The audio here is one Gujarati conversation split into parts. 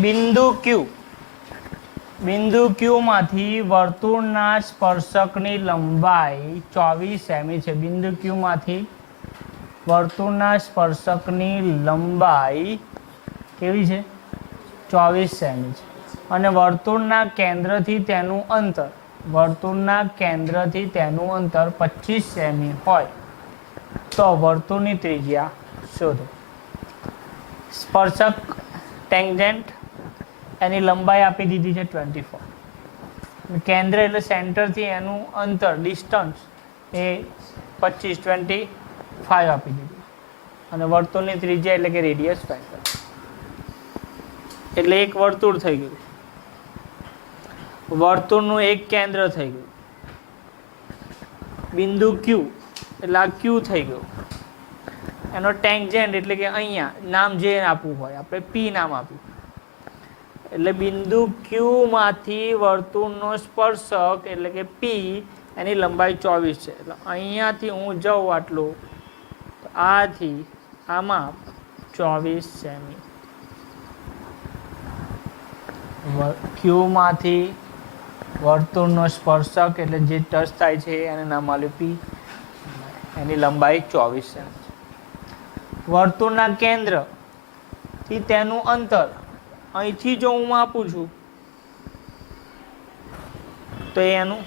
બિંદુ ક્યુ બિંદુ ક્યુ માંથી વર્તુળના સ્પર્શકની લંબાઈ ચોવીસ સેમી છે. બિંદુ ક્યુ માંથી વર્તુળના સ્પર્શકની લંબાઈ કેવી છે? ચોવીસ સેમી છે. અને વર્તુળના કેન્દ્રથી તેનું અંતર, વર્તુળના કેન્દ્રથી તેનું અંતર પચીસ સેમી હોય. તો વર્તુળની ત્રિજ્યા શોધો. સ્પર્શક ટેન્જેન્ટ એની લંબાઈ આપી દીધી છે ટ્વેન્ટી ફોર કેન્દ્ર એટલે સેન્ટરથી એનું અંતર ડિસ્ટન્સ એ પચીસ ટ્વેન્ટી ફાઇવ આપી દીધું. અને વર્તુળની ત્રિજ્યા એટલે કે રેડિયસ ફાઈવ એટલે એક વર્તુળ થઈ ગયું. વર્તુળનું એક કેન્દ્ર થઈ ગયું. બિંદુ ક્યુ એટલે આ ક્યુ થઈ ગયું. એનો ટેન્જેન્ટ એટલે કે અહીંયા, નામ જે આપવું હોય, આપણે પી નામ આપ્યું એટલે બિંદુ ક્યુમાંથી વર્તુળનો સ્પર્શક એટલે કે પી એની લંબાઈ ચોવીસ છે. એટલે અહીંયાથી હું જાઉં આટલું આથી આમાં ચોવીસ સેમી. ક્યુમાંથી વર્તુળનો સ્પર્શક એટલે જે ટચ થાય છે એને નામ આલ્યું પી એની લંબાઈ ચોવીસ સેમી વર્તુળના કેન્દ્રથી તેનું અંતર અહીંથી જો હું માપું છું, તો એનું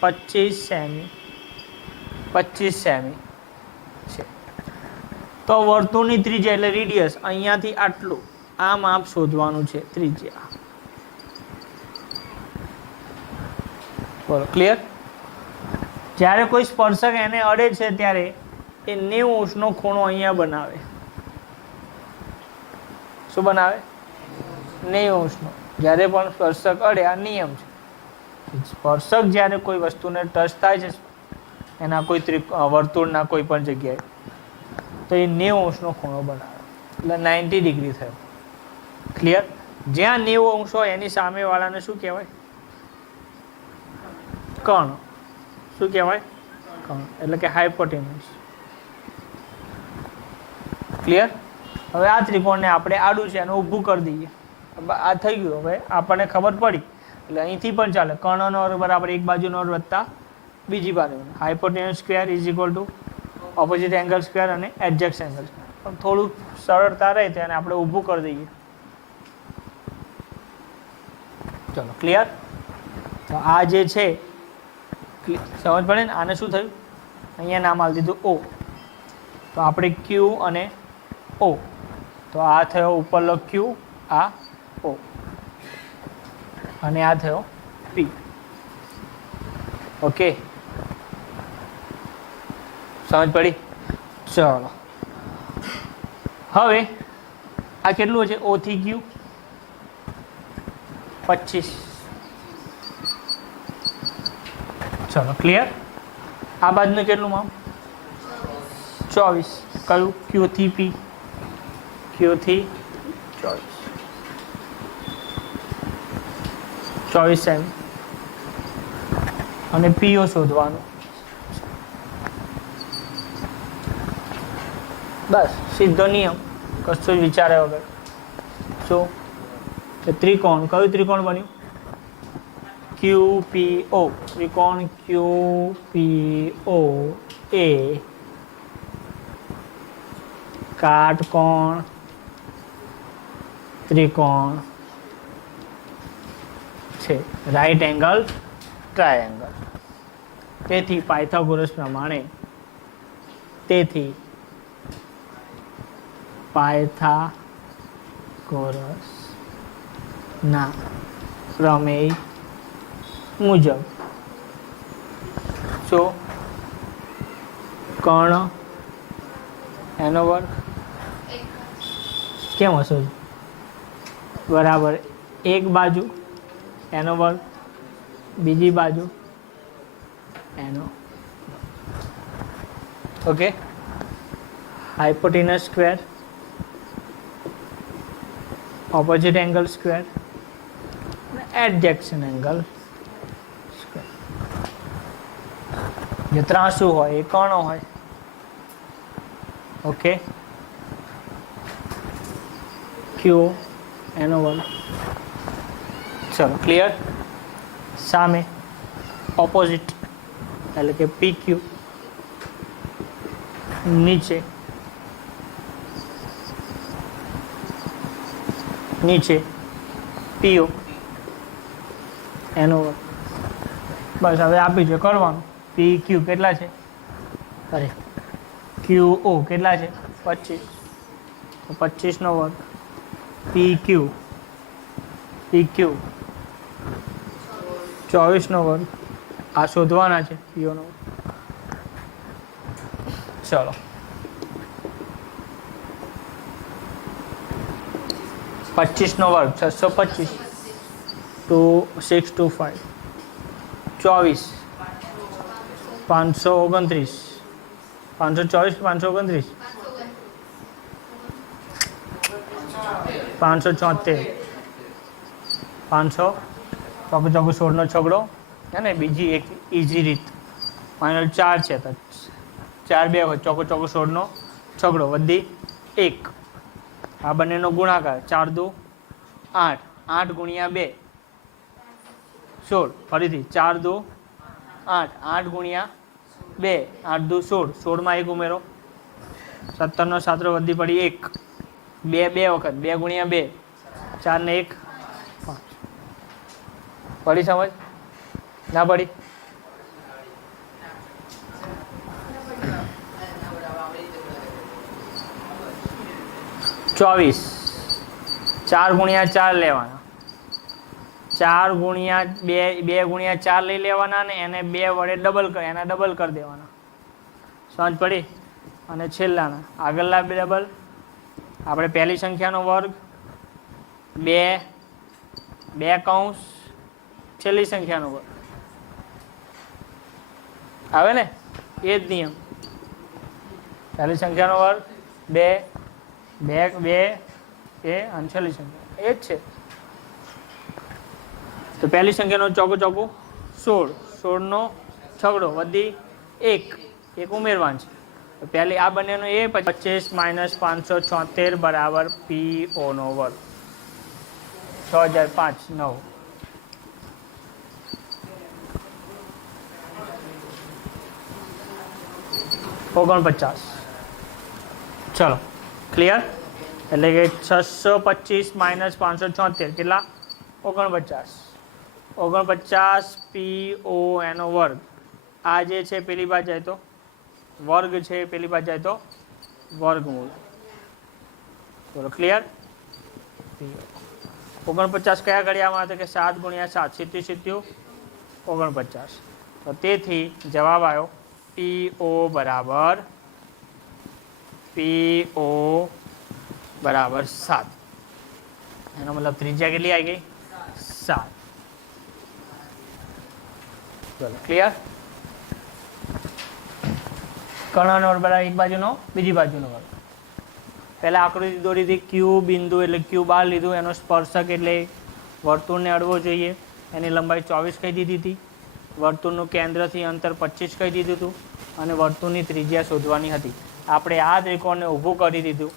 પચીસ સેમી પચીસ સેમી છે. તો વર્તુળની ત્રિજ્યા એટલે રેડિયસ અહીંયાથી આટલું. આ માપ શોધવાનું છે ત્રિજ્યા. બોલો ક્લિયર જ્યારે કોઈ સ્પર્શક એને અડે છે, ત્યારે એ નેવું અંશનો ખૂણો અહીંયા બનાવે. શું બનાવે? નેવું અંશનો જ્યારે પણ સ્પર્શક અડે, આ નિયમ છે. સ્પર્શક જ્યારે કોઈ વસ્તુને ટચ થાય છે, એના કોઈ ત્રિ વર્તુળના કોઈ પણ જગ્યાએ, તો એ નેવું અંશનો ખૂણો બનાવે. એટલે નાઇન્ટી ડિગ્રી થયો. ક્લિયર જ્યાં નેવું અંશ હોય, એની સામેવાળાને શું કહેવાય? કણ. શું કહેવાય? કણ. એટલે કે હાઇપોટેન્યુસ ક્લિયર હવે આ ત્રિકોણને આપણે આડું છે, એને ઊભું કરી દઈએ. આ થઈ ગયું હવે. આપણને ખબર પડી. એટલે અહીંથી પણ ચાલે. કર્ણનો અર્થ બરાબર એક બાજુનો અર્થ વત્તા બીજી બાજુ hypotenuse square is equal to opposite angle square અને એડજેક્ટ એંગલ સ્ક્વેર પણ થોડું સરળતા રહે તેને આપણે ઊભું કરી દઈએ. ચલો ક્લિયર તો આ જે છે સમજ પડે ને? આને શું થયું? અહીંયા નામ આપી દીધું ઓ તો આપણે ક્યુ અને ઓ તો આ થયો ઉપરનો ક્યુ આ ઓ. અને આ થયો? પી. ઓકે. સમજ પડી? ચલો. હવે આ કેટલું છે? ઓ થી ક્યુ પચીસ. ચલો ક્લિયર આ બાજુનું કેટલું મામ ચોવીસ. કયું? ક્યુ થી પી ક્યુથી ચોવીસ. ચોવીસ એમ. અને પીઓ શોધવાનું. બસ, સીધો નિયમ. કશું જ વિચાર્યા વગર. શું કે ત્રિકોણ, કયું ત્રિકોણ બન્યું? Q P O. ત્રિકોણ ક્યુ પી ઓ. એ. કાટકોણ. ત્રિકોણ. છે. રાઈટ એંગલ ટ્રાયેંગલ તેથી પાયથાગોરસ પ્રમાણે તેથી પાયથાગોરસ ના પ્રમેય મુજબ. જો કર્ણ એનો વર્ગ કેમ હશો? બરાબર એક બાજુ એનો વર્ગ બીજી બાજુ. એનો. Okay. Hypotenuse square opposite angle square એડજેક્શન angle square જે ત્રાસુ હોય, એ કોણો હોય. ઓકે. ક્યુ એનો વર્ગ. ચલો. ક્લિયર સામે. ઓપોઝિટ એટલે કે પી ક્યુ નીચે. નીચે. પીઓ એનો વર્ગ બસ હવે આપી છે કરવાનું. પી ક્યુ કેટલા છે? અરે ક્યુ ઓ કેટલા છે? પચીસ. તો પચીસનો વર્ગ. પી ક્યુ પી ક્યુ ચોવીસનો વર્ગ. આ શોધવાના છે પીઓનો વર્ગ. ચલો. પચીસનો વર્ગ, છસો પચીસ. ટુ સિક્સ ટુ ફાઇવ ચોવીસ. પાંચસો ઓગણત્રીસ. પાંચસો ચોવીસ પાંચસો ઓગણત્રીસ? પાંચસો છોતેર પાંચસો ચોખ્ખું ચોખ્ખું સોળનો છગડો અને બીજી એક ઇઝી રીત. ફાઇનલ ચાર છે તો ચાર બે વખત ચોખ્ખું ચોખ્ખું સોળનો છગડો, વધી એક. આ બંનેનો ગુણાકાર, ચાર દુ આઠ. આઠ ગુણ્યા બે, સોળ. ફરીથી ચાર દુ આઠ. આઠ ગુણ્યા બે, આઠ દુ સોળ. સોળમાં એક ઉમેરો. સત્તરનો સાતરો વધી પડી એક. બે બે વખત. બે ગુણ્યા બે. ચારને એક. પડી સમજ ના પડી? ચોવીસ. ચાર ગુણ્યા ચાર લેવાના. ચાર ગુણ્યા બે બે ગુણ્યા ચાર લઈ લેવાના ને એને બે વડે ડબલ એના ડબલ કરી દેવાના. સમજ પડી? અને છેલ્લાના. આગળના બે ડબલ આપણે પહેલી સંખ્યાનો વર્ગ, બે બે કૌંસ છેલ્લી સંખ્યાનો વર્ગ. આવે ને? એ જ નિયમ. પહેલી સંખ્યાનો વર્ગ, બે બે બે, એ અને છેલ્લી સંખ્યા. એ જ છે. તો પહેલી સંખ્યાનો ચોકો ચોકો. સોળ. સોળનો છગડો, વધી એક. એક ઉમેરવાનું છે. પહેલી આ બંનેનો એ પચીસ માઇનસ પાંચસો છોતેર બરાબર પી ઓનો વર્ગ. છ હજાર પાંચ, નવ. ઓગણપચાસ. ચલો ક્લિયર એટલે કે છસો પચીસ માઇનસ પાંચસો છોતેર, કેટલા? ઓગણપચાસ. ઓગણપચાસ પી ઓ એનો વર્ગ. આ જે છે પેલી બાજુ જાય તો, વર્ગ છે પેલી બાજુ જાય તો, વર્ગમૂળ. બોલો ક્લિયર ઓગણપચાસ કયા ઘડિયામાં હતા કે સાત ગુણ્યા સાત સિત્તી સિત્યું ઓગણપચાસ. તો તેથી જવાબ આવ્યો પી બરાબર પી બરાબર સાત. એનો મતલબ ત્રિજ્યા કેટલી આવી ગઈ? સાત. ચલો ક્લિયર કર્ણનો બરાબર એક બાજુનો, બીજી બાજુનો વર્ગ પહેલાં આકૃતિ દોરી હતી ક્યુ બિંદુ એટલે ક્યુ બાર લીધું, એનો સ્પર્શક એટલે વર્તુળને અડવો જોઈએ. એની લંબાઈ ચોવીસ કહી દીધી હતી. વર્તુળનું કેન્દ્રથી અંતર પચીસ કહી દીધું હતું. અને વર્તુળની ત્રિજ્યા શોધવાની હતી. આપણે આ ત્રિકોણને ઊભું કરી દીધું.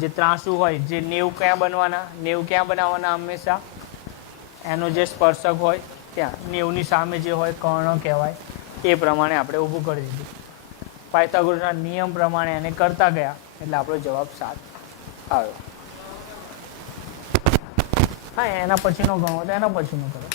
જે ત્રાંસુ હોય, જે નેવ ક્યાં બનવાના? નેવ ક્યાં બનાવવાના હંમેશા? એનો જે સ્પર્શક હોય, ત્યાં નેવની સામે જે હોય, કર્ણ કહેવાય, એ પ્રમાણે આપણે ઊભું કરી દીધું. પાયથાગોરસના નિયમ પ્રમાણે એને કરતા ગયા, એટલે આપણો જવાબ સાત આવ્યો. હા, એના પછીનો ગણો, તો એના પછીનો કરો